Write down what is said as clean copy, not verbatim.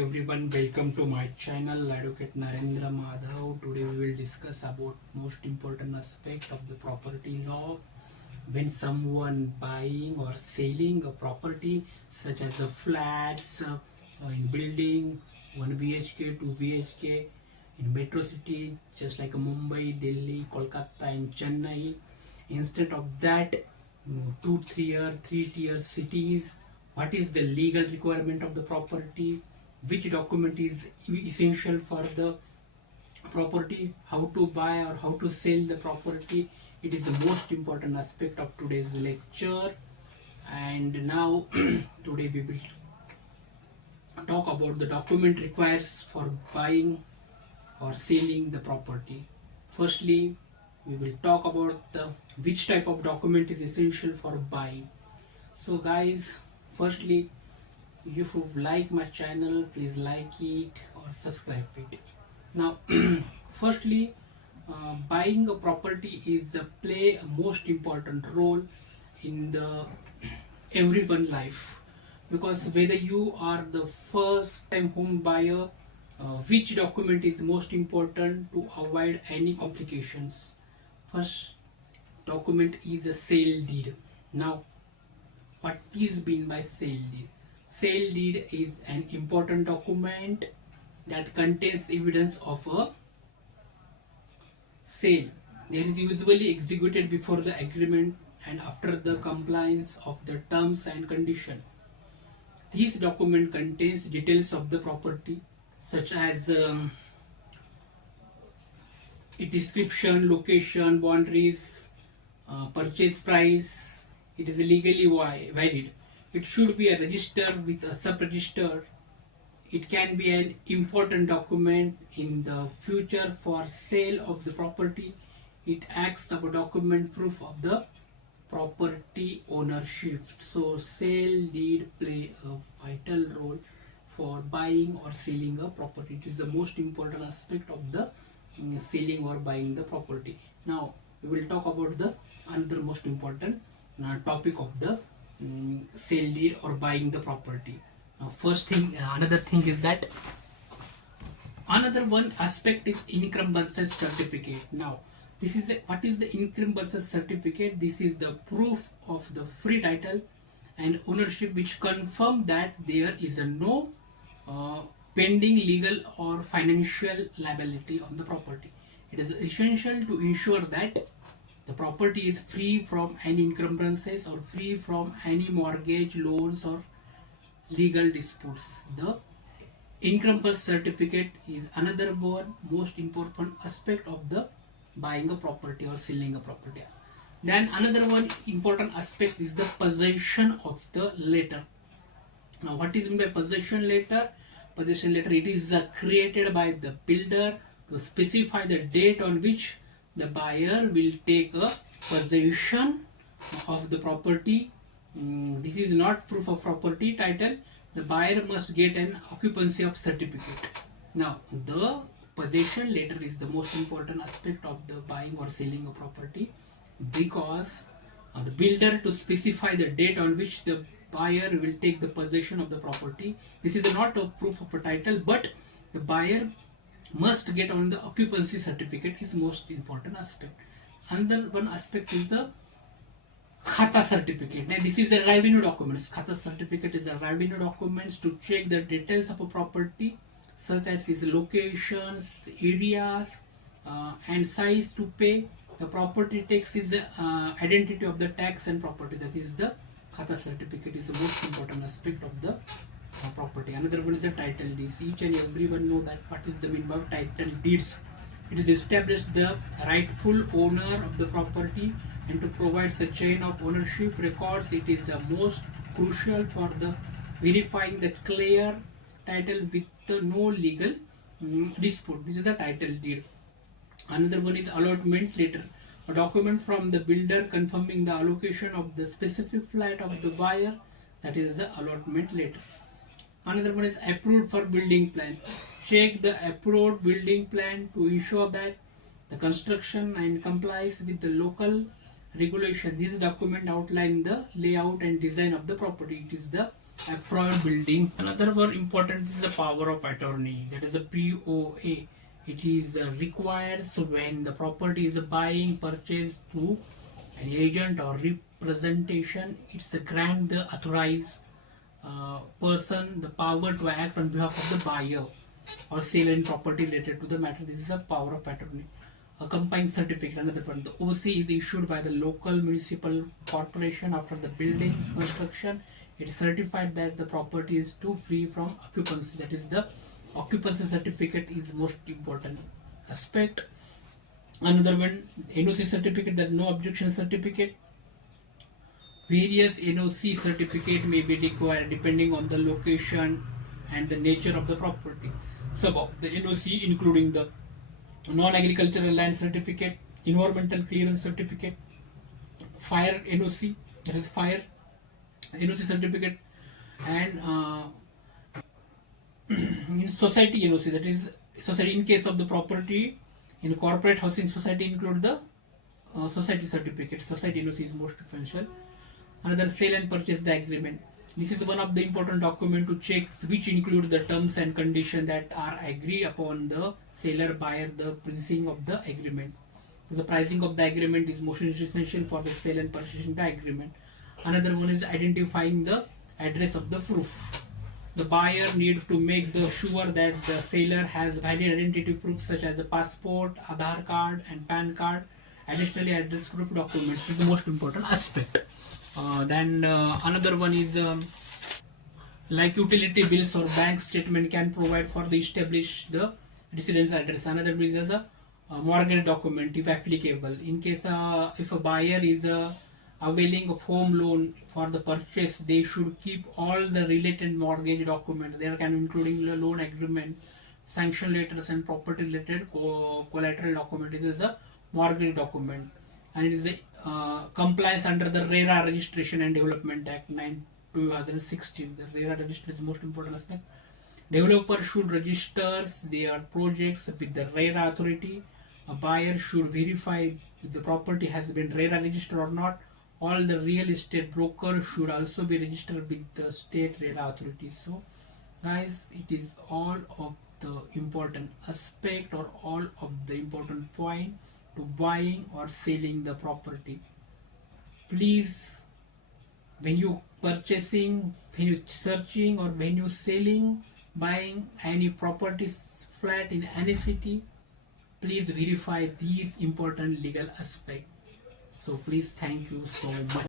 Everyone, welcome to my channel Adv Narendra Madhav. Today we will discuss about most important aspect of the property law when someone buying or selling a property such as a flats in building 1 BHK, 2 BHK in metro city just like Mumbai, Delhi, Kolkata and Chennai. Instead of that, 3 tier cities, what is the legal requirement of the property, which document is essential for the property, how to buy or how to sell the property. It is the most important aspect of today's lecture. And now today we will talk about the document requires for buying or selling the property. Firstly, we will talk about the which type of document is essential for buying. So guys, firstly, if you like my channel, please like it or subscribe it. Now firstly, buying a property is play a most important role in the everyone life, because whether you are the first time home buyer, which document is most important to avoid any complications. First document is a sale deed. Now what is mean by sale deed? Sale deed is an important document that contains evidence of a sale. There is usually executed before the agreement and after the compliance of the terms and condition. This document contains details of the property such as description, location, boundaries, purchase price. It is legally valid. It should be a register with a sub-register. It can be an important document in the future for sale of the property. It acts as a document proof of the property ownership. So sale deed play a vital role for buying or selling a property. It is the most important aspect of the selling or buying the property. Now we will talk about the another most important topic of the sale deed or buying the property. Now first thing, another thing is that another one aspect is incumbency certificate. Now this is what is the incumbency certificate? This is the proof of the free title and ownership which confirm that there is a no pending legal or financial liability on the property. It is essential to ensure that the property is free from any encumbrances or free from any mortgage loans or legal disputes. The incumbency certificate is another one most important aspect of the buying a property or selling a property. Then another one important aspect is the possession of the letter. Now what is meant by possession letter? Possession letter, it is created by the builder to specify the date on which the buyer will take a possession of the property. This is not proof of property title. The buyer must get an occupancy of certificate. Now the possession letter is the most important aspect of the buying or selling a property, because the builder to specify the date on which the buyer will take the possession of the property. This is not a proof of a title, but the buyer must get on the occupancy certificate is most important aspect. Another one aspect is the khata certificate. Now this is a revenue documents. Khata certificate is a revenue documents to check the details of a property such as its locations, areas and size to pay. The property tax is the identity of the tax and property. That is the khata certificate is the most important aspect of the property. Another one is the title deeds. Each and everyone know that what is the meaning of title deeds. It is established the rightful owner of the property and to provide a chain of ownership records. It is the most crucial for the verifying the clear title with no legal dispute. This is a title deed. Another one is allotment letter, a document from the builder confirming the allocation of the specific flat of the buyer. That is the allotment letter. Another one is approved for building plan. Check the approved building plan to ensure that the construction and complies with the local regulation. This document outline the layout and design of the property. It is the approved building. Another one important is the power of attorney, that is the POA. It is required so when the property is buying purchased through an agent or representation, it's a grant the authorized person the power to act on behalf of the buyer or seller in property related to the matter. This is a power of attorney. Accompanying certificate, another one. The OC is issued by the local municipal corporation after the building's construction. It is certified that the property is too free from occupancy. That is the occupancy certificate is most important aspect. Another one, NOC certificate, that no objection certificate. Various NOC certificate may be required depending on the location and the nature of the property. So the NOC including the non-agricultural land certificate, environmental clearance certificate, fire NOC, that is fire NOC certificate, and in society NOC, that is society in case of the property in corporate housing society include the society certificate. Society NOC is most essential. Another sale and purchase the agreement. This is one of the important document to check which include the terms and conditions that are agreed upon the seller buyer the pricing of the agreement. The pricing of the agreement is most essential for the sale and purchasing the agreement. Another one is identifying the address of the proof. The buyer needs to make the sure that the seller has valid identity proof such as the passport, Aadhaar card, and PAN card. Additionally, address proof documents is the most important aspect. Then another one is like utility bills or bank statement can provide for the establish the residence address. Another one is a mortgage document if applicable. In case if a buyer is availing of home loan for the purchase, they should keep all the related mortgage documents. There can including the loan agreement, sanction letters, and property related collateral document. This is a mortgage document, and it is a compliance under the RERA Registration and Development Act 2016. The RERA registration is the most important aspect. Developer should register their projects with the RERA authority. A buyer should verify if the property has been RERA registered or not. All the real estate brokers should also be registered with the state RERA authority. So, guys, it is all of the important aspect or all of the important point to buying or selling the property. Please, when you purchasing, when you searching, or when you selling, buying any property flat in any city, please verify these important legal aspects. So please, thank you so much.